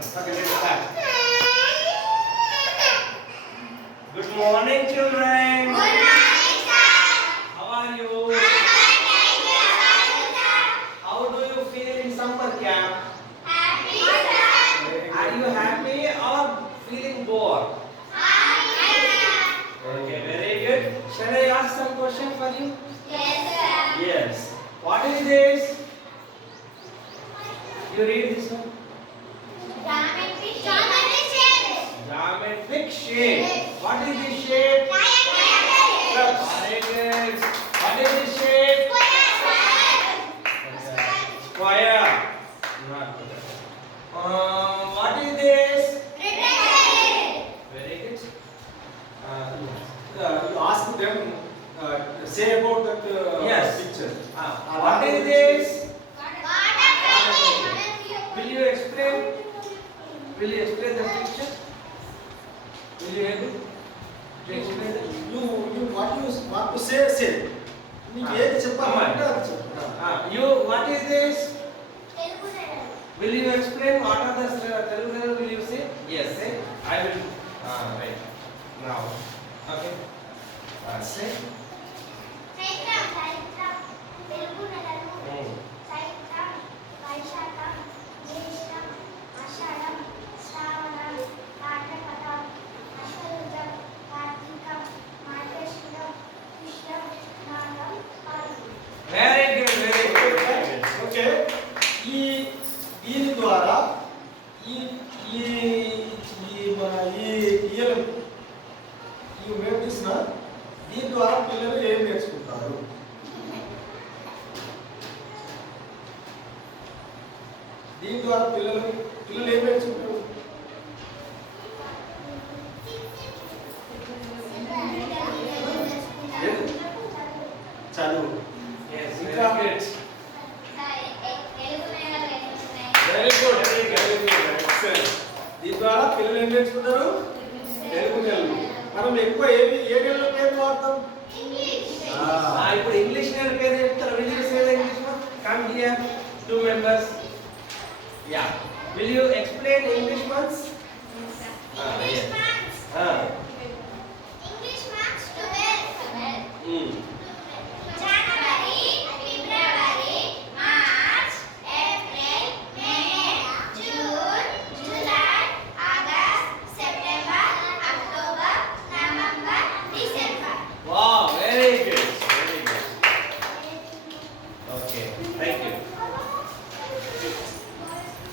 Okay, let's start. Good morning, children. Good morning, sir. How are you? Thank you, sir. How do you feel in summer camp? Happy, sir. Are you happy or feeling bored? Happy, Okay, very good. Shall I ask some question for you? yes, sir. Yes. What is this? You read this one. Geometric shape. What is this shape? Very good. What is this shape? Square. Not good. What is this? Very good. You ask them, say about that Yes. picture. What is this? Will you explain? Will you explain the picture? Will you able to explain it? You what you want to say. నీకు ఏది చెప్పాలంటే అది చెప్పు. You, what is this? Will you explain what are the Telugu level will you say? Yes, say. I will. Right. Now. Okay. Say. Hmm. Very good, very good, very good. Okay ఈ దీని ద్వారా ఈ ఈ ఈ మన ఈ year ఈ మేటిస్న దీని ద్వారా పిల్లలు ఏం నేర్చుకుంటారు? దీని ద్వారా పిల్లలు ఏం నేర్చుకుంటారు? చదువు. Yes, ఇంకా very good. Very good, very good, excellent. దీని ద్వారా పిల్లలు ఏం నేర్చుకుంటారు? తెలుగు నెలలు. మనం ఎక్కువ ఏ నెలలో పేరు వాడతాం? ఇప్పుడు ఇంగ్లీష్ నేర్ పేరు చెప్తారు. Will you say the English one? Come here, 2 members. Yeah. Will you explain English ones? Yes.